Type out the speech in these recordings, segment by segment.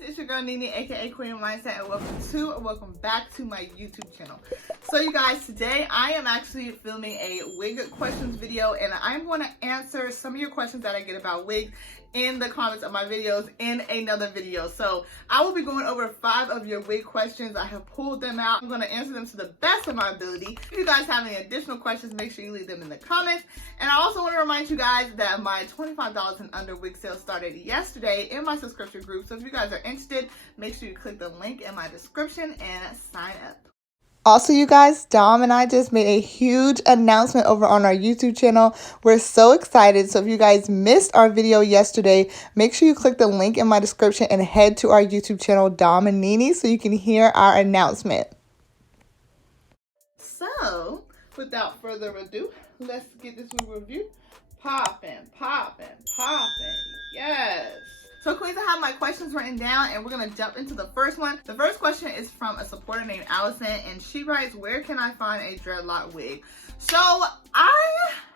It's your girl Nene, aka Queendom Mindset, and welcome back to my YouTube channel. So you guys, today I am actually filming a wig questions video, and I'm going to answer some of your questions that I get about wigs in the comments of my videos in another video. So I will be going over 5 of your wig questions. I have pulled them out. I'm going to answer them to the best of my ability. If you guys have any additional questions, make sure you leave them in the comments. And I also want to remind you guys that my $25 and under wig sale started yesterday in my subscription group. So if you guys are interested, make sure you click the link in my description and sign up. Also, you guys, Dom and I just made a huge announcement over on our YouTube channel. We're so excited. So if you guys missed our video yesterday, make sure you click the link in my description and head to our YouTube channel, Dom and Nene, so you can hear our announcement. So, without further ado, let's get this wig review popping. Yes. So Queens, I have my questions written down and we're going to jump into the first one. The first question is from a supporter named Allison, and she writes, where can I find a dreadlock wig? So I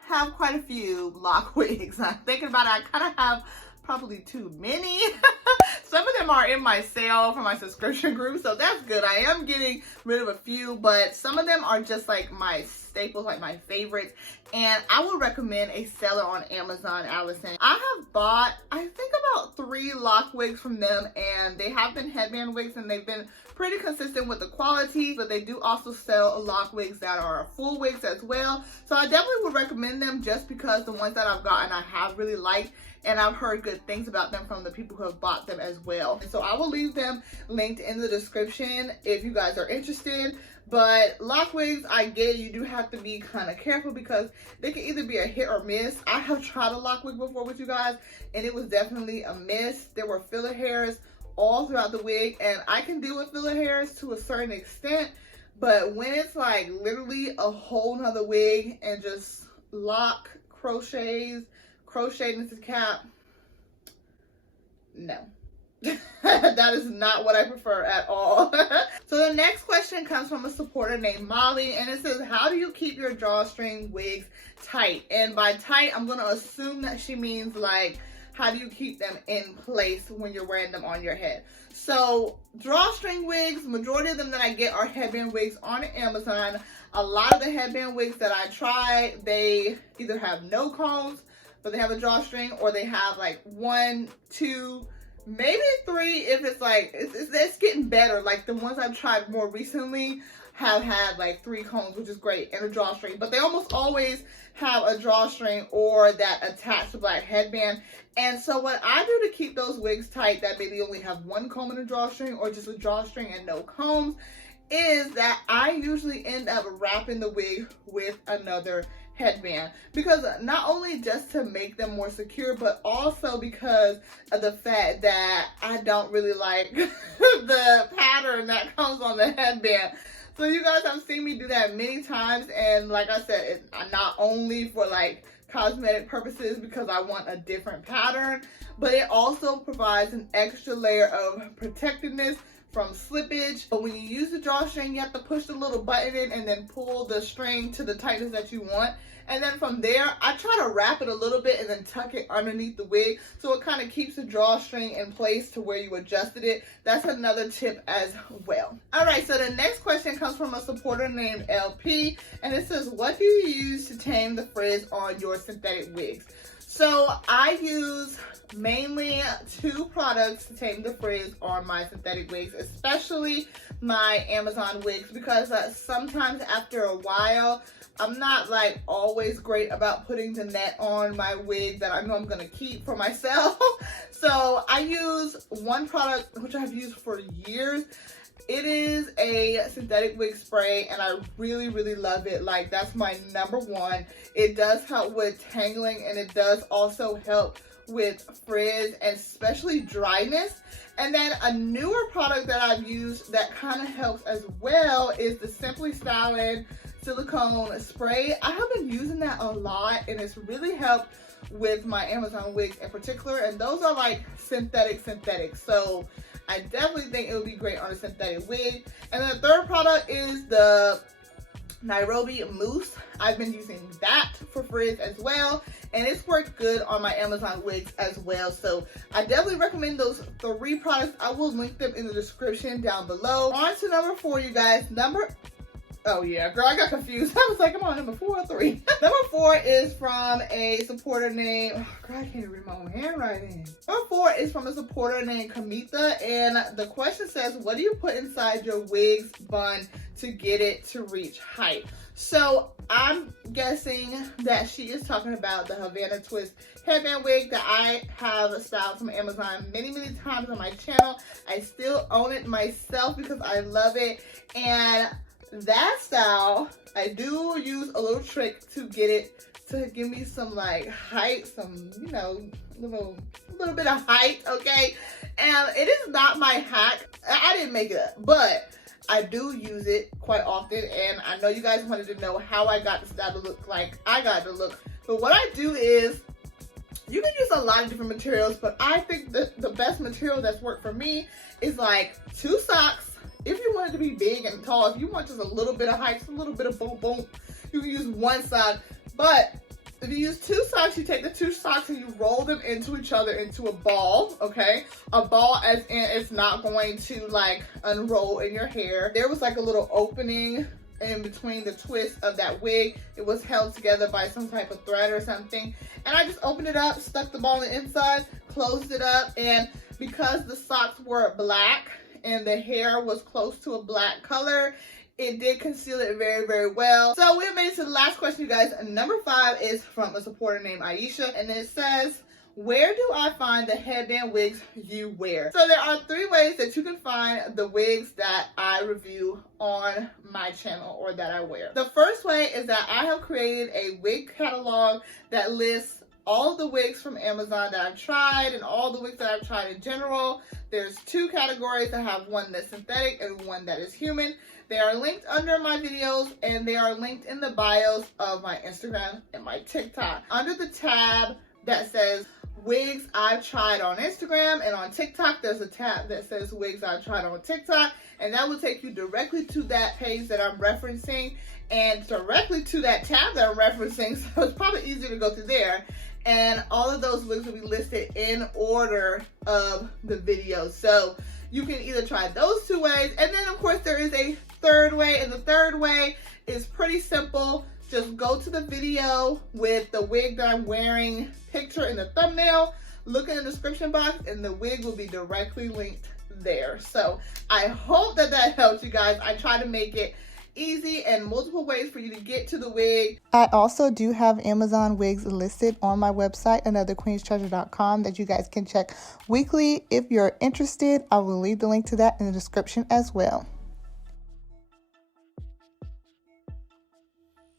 have quite a few lock wigs. I'm thinking about it. I kind of have probably too many. Some of them are in my sale for my subscription group, so that's good. I am getting rid of a few, but some of them are just like my staples, like my favorites, and I would recommend a seller on Amazon, Allison. I have bought, I think, about 3 lock wigs from them, and they have been headband wigs, and they've been pretty consistent with the quality, but they do also sell lock wigs that are full wigs as well. So I definitely would recommend them just because the ones that I've gotten I have really liked, and I've heard good things about them from the people who have bought them as well. And so I will leave them linked in the description if you guys are interested. But lock wigs, I get you do have to be kind of careful because they can either be a hit or miss. I have tried a lock wig before with you guys, and it was definitely a miss. There were filler hairs all throughout the wig, and I can deal with filler hairs to a certain extent, but when it's like literally a whole nother wig and just lock crocheted into the cap, no. That is not what I prefer at all. So the next question comes from a supporter named Mollie, and it says, how do you keep your drawstring wigs tight? And by tight, I'm going to assume that she means like, how do you keep them in place when you're wearing them on your head? So drawstring wigs, majority of them that I get are headband wigs on Amazon. A lot of the headband wigs that I try, they either have no combs, but they have a drawstring, or they have like 1, 2, maybe 3 if it's like, it's getting better. Like the ones I've tried more recently have had like 3 combs, which is great, and a drawstring. But they almost always have a drawstring or that attached black headband. And so what I do to keep those wigs tight that maybe only have 1 comb and a drawstring, or just a drawstring and no combs, is that I usually end up wrapping the wig with another headband, because not only just to make them more secure, but also because of the fact that I don't really like the pattern that comes on the headband. So you guys have seen me do that many times, and like I said, it's not only for like cosmetic purposes because I want a different pattern, but it also provides an extra layer of protectiveness from slippage. But when you use the drawstring, you have to push the little button in and then pull the string to the tightness that you want. And then from there, I try to wrap it a little bit and then tuck it underneath the wig, so it kind of keeps the drawstring in place to where you adjusted it. That's another tip as well. All right, so the next question comes from a supporter named LP, and it says, what do you use to tame the frizz on your synthetic wigs? So I use mainly 2 products to tame the frizz on my synthetic wigs, especially my Amazon wigs, because sometimes after a while, I'm not like always great about putting the net on my wig that I know I'm going to keep for myself. So I use one product which I've used for years. It is a synthetic wig spray, and I really love it. Like, that's my #1. It does help with tangling, and it does also help with frizz and especially dryness. And then a newer product that I've used that kind of helps as well is the Simply Styling silicone spray. I have been using that a lot, and it's really helped with my Amazon wigs in particular, and those are like synthetic, so I definitely think it would be great on a synthetic wig. And then the third product is the Nairobi mousse. I've been using that for frizz as well, and it's worked good on my Amazon wigs as well. So I definitely recommend those 3 products. I will link them in the description down below. On to number 4, you guys. Oh yeah, girl, I got confused. I was like, I'm on number 4 or 3. Number 4 is from a supporter named, oh, girl, I can't even read my own handwriting. Number 4 is from a supporter named Kametha, and the question says, what do you put inside your wig's bun to get it to reach height? So I'm guessing that she is talking about the Havana twist headband wig that I have styled from Amazon many times on my channel. I still own it myself because I love it, and that style, I do use a little trick to get it to give me some like height, some, you know, little bit of height, okay? And it is not my hack. I didn't make it up, but I do use it quite often, and I know you guys wanted to know how I got the style to look like I got to look. But what I do is, you can use a lot of different materials, but I think that the best material that's worked for me is like 2 socks. If you want it to be big and tall, if you want just a little bit of height, just a little bit of boom boom, you can use 1 sock. But if you use 2 socks, you take the 2 socks and you roll them into each other into a ball, okay? A ball as in it's not going to like unroll in your hair. There was like a little opening in between the twist of that wig. It was held together by some type of thread or something. And I just opened it up, stuck the ball on the inside, closed it up, and because the socks were black and the hair was close to a black color, it did conceal it very well. So we made it to the last question, you guys. Number 5 is from a supporter named Aisha, and it says, where do I find the headband wigs you wear? So there are 3 ways that you can find the wigs that I review on my channel or that I wear. The first way is that I have created a wig catalog that lists all the wigs from Amazon that I've tried and all the wigs that I've tried in general. There's 2 categories. I have one that's synthetic and one that is human. They are linked under my videos, and they are linked in the bios of my Instagram and my TikTok. Under the tab that says wigs I've tried on Instagram and on TikTok, there's a tab that says wigs I've tried on TikTok, and that will take you directly to that page that I'm referencing and directly to that tab that I'm referencing. So it's probably easier to go through there. And all of those wigs will be listed in order of the video. So you can either try those 2 ways. And then of course there is a 3rd way. And the 3rd way is pretty simple. Just go to the video with the wig that I'm wearing picture in the thumbnail. Look in the description box and the wig will be directly linked there. So I hope that helps you guys. I try to make it easy and multiple ways for you to get to the wig. I also do have Amazon wigs listed on my website, anotherqueenstreasure.com, that you guys can check weekly. If you're interested, I will leave the link to that in the description as well.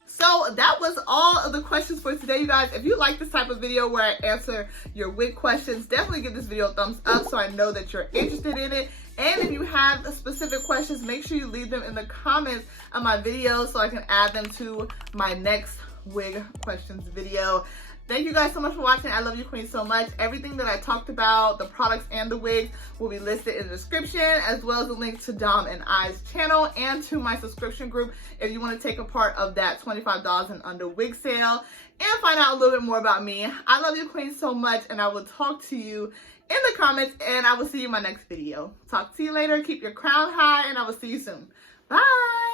So that was all of the questions for today, you guys. If you like this type of video where I answer your wig questions, definitely give this video a thumbs up so I know that you're interested in it. And if you have specific questions, make sure you leave them in the comments of my video so I can add them to my next wig questions video. Thank you guys so much for watching. I love you queens so much. Everything that I talked about, the products and the wigs, will be listed in the description, as well as a link to Dom and I's channel and to my subscription group if you want to take a part of that $25 and under wig sale and find out a little bit more about me. I love you queens so much, and I will talk to you in the comments, and I will see you in my next video. Talk to you later. Keep your crown high, and I will see you soon. Bye.